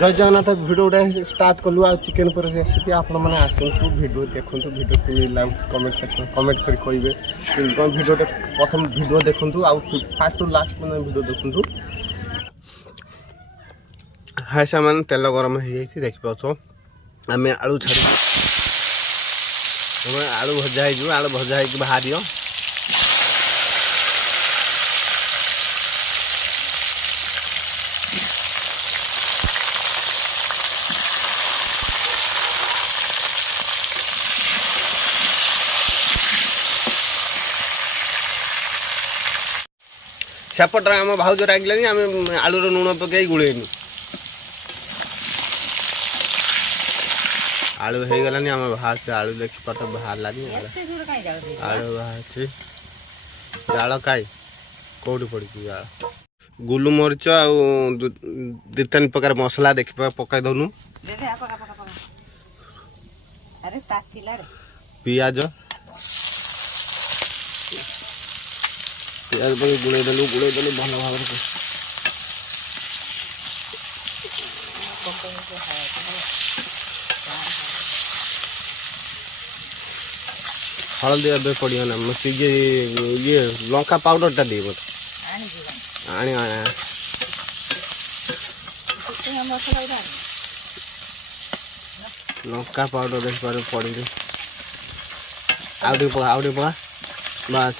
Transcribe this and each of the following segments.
जय जगन्नाथ भिडियो गोटे स्टार्ट कलु आ चिकेन पर रेसिपी आपण मैंने आसतु भिडियो देखु भिडियो के लाइक कमेंट सेक्शन कमेंट कर कहे भिडियो प्रथम भिडियो देखु फास्ट लास्ट मैंने भिडियो देखु हाय सामान तेल गरम हो जाए देखिपार आम आलू छाड़ी आलू भजा हो आलू भजा हो बाहर सेपटे आम भाउज रागिलानी आम आलूर लुण पकई गुड़ेनु आलू हो गलानी आम बाहर से आलू देखी पार बाहर लानी आलू बाहर जाल कई कौटी पड़ी जाल गुलु मरीच आ दु तीन प्रकार मसला देखी पकई दौनु पियाज पियाज पकड़ गुड़े देलु भल भाव हल्दी ए पड़ो ना ये लंका पाउडर टा दी आनी लंका पाउडर देख पारे पड़ी आउटे पका बस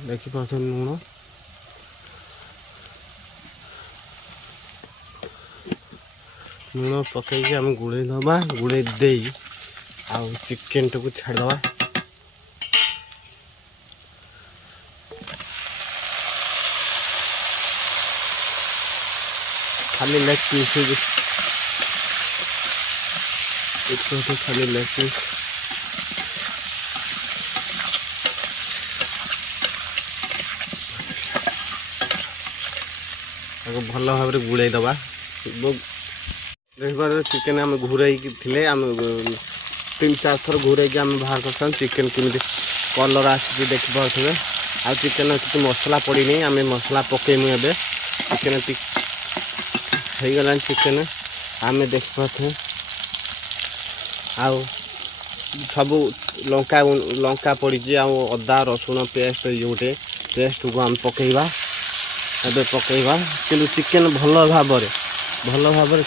देखी पास लुण लुण पकईकि आम गुड़े दबा गुड़े दे आउ चिकेन टाक छाड़दबा खाली लेग पीस खाली लेग पीस भल भाव गुड़े दबा देखिए चिकेन आम घूरे थे आम 3-4 थर घूरे आम बाहर कर चिकेन केमी कलर आसी देखिपे आ चिकेन किसी मसला पड़ी नहीं आम मसला पकेमु ए चिकेन हो गला चिकेन आम देखिपे आउ सब लंका पड़ी अदा रसुण पेस्ट ये गोटे पेस्ट को आम पकेवा एबे पकेवा कि चिकेन भल भाव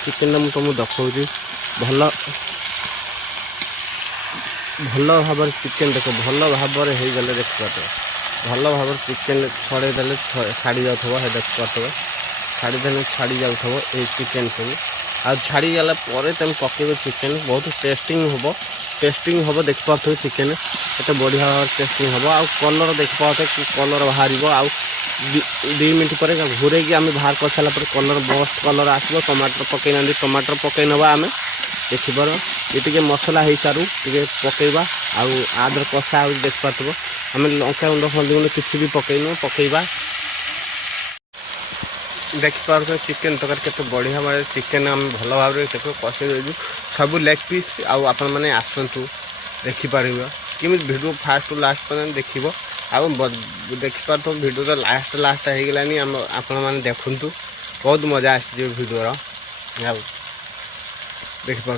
चिकेन मुझे तुमको देखा भल भाव चिकेन देख भल भाव हो गले देख पाते भल भाव चिकेन छड़े देले छाड़ी जाऊ है देख पाते छाड़ी जाऊ ये चिकेन सब आ छाड़ी गला तुम पकेब चिकेन बहुत टेस्टिंग हम देख पाते चिकेन एत बढ़िया भाव टेस्टिंग हम आ कलर देख पाते कलर बाहर आ 2 मिनट पर घूरे आम बाहर कर सारा कलर मस्त कलर आसो टमाटर पकई ना टमाटर पकई नवा आम देखिपार ये मसला हो सारू टे पकईवा आदर कषा देख पार्थ आम लंका गुंड हल्दी गुंड किसी भी पकईनु पकईवा देखिपार चिकेन तक के बढ़िया भाव चिकेन आम भल भाव देख कषे दे सब लेग पीस आपण मैंने आसतु देखिपार किमी भिडियो फास्ट टू लास्ट पर्यटन देख आउ देखिपार तो भिडियो तो लास्ट हो गलानी आपण मैंने देखु बहुत मजा आसी भिडियो आउ देखिपार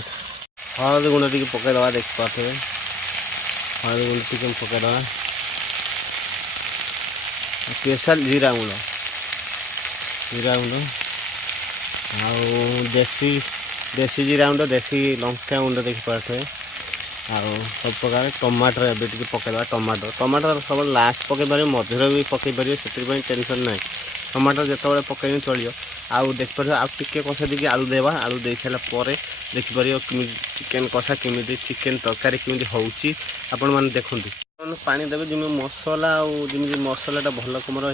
हल्दी गुंड टी पकईदे देखिपारे हल्दी गुंड टी पकईदे स्पेशल जीरा गुंड आउ देसी जीरा गुंड देसी लंका गुंड देखिपारे आउ सब प्रकार टमाटर एबे टी पकईदे टमाटर सब लास्ट पकईपर मझे भी पकईपर से टेंशन ना टमाटर जिते पकईनी चलो आउ देखिपार आउ टे कषा देखिए आलू देवा आलू दे सारापर देखिपर चिकेन कषा केमी चिकेन तरकारी केमी होपण मैंने देखु पानी देवे जमी मसला जमी मसलाटा भल कमर हो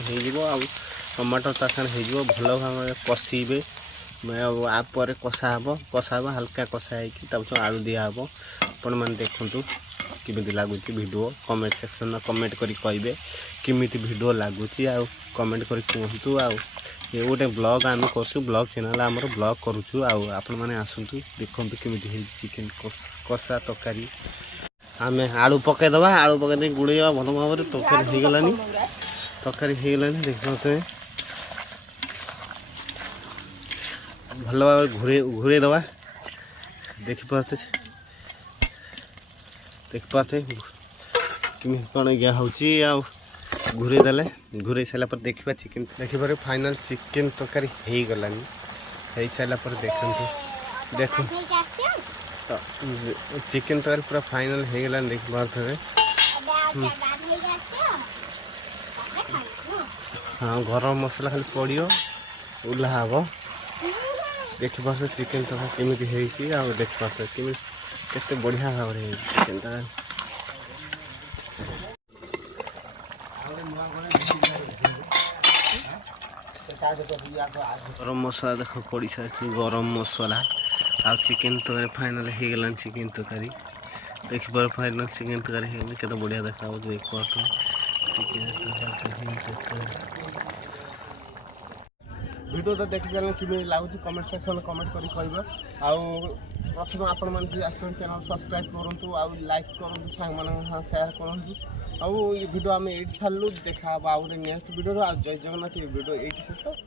टमाटर ता साथ हो भल भाव कषे आपर कषा हम हल्का कषा हो आलू दिहब आपण मैंने देखु किमिति लगुच वीडियो कमेंट सेक्शन में कमेंट करी कहिबे किमिति वीडियो लगुच आ कमेंट करी कहतु आ ये गोटे ब्लॉग आम कर ब्लॉग चैनल आमर ब्लॉग करुचु आपण मैंने आसतु देखु केमी चिकेन कषा तरकारी आम आलू पकईदे आलू पकई गुड़े भल भाव में तरकारी हो गलानी तरकारी हो गलानी देख पाते भल भाव घूरे दबा देखिपारे कि कौन या हो घूरे देले घूरे सारा पर देखा चिकेन देखिपारे फाइनल चिकेन तरकारी हो गलानी हो सारा पर देखो तो चिकेन तरकारी पूरा फाइनल हो गलानी देखिपारे हाँ गरम मसला खाली पड़ो उल्हा हम देखिपारे चिकेन तरकारी केमी हो देखिपारे केते बढ़िया भाव में चिकेन तरकारी गरम मसला देख पड़ सारी गरम मसला आ चिकेन तरकारी फाइनल हो गलानी चिकेन तरकारी देखिए फाइनल चिकेन तरकारी हो केते बढ़िया देखा वीडियो तो देखी सारे कि लगुच कमेंट सेक्शन कमेंट कर प्रथम आपण मैंने चैनल सब्सक्राइब करूँ आउ लाइक करूँ सांग मान शेयर करूँ आउ वीडियो आम ये छाड़ू देखा आउ नेक्स्ट वीडियो जय जगन्नाथ वीडियो ये शेष।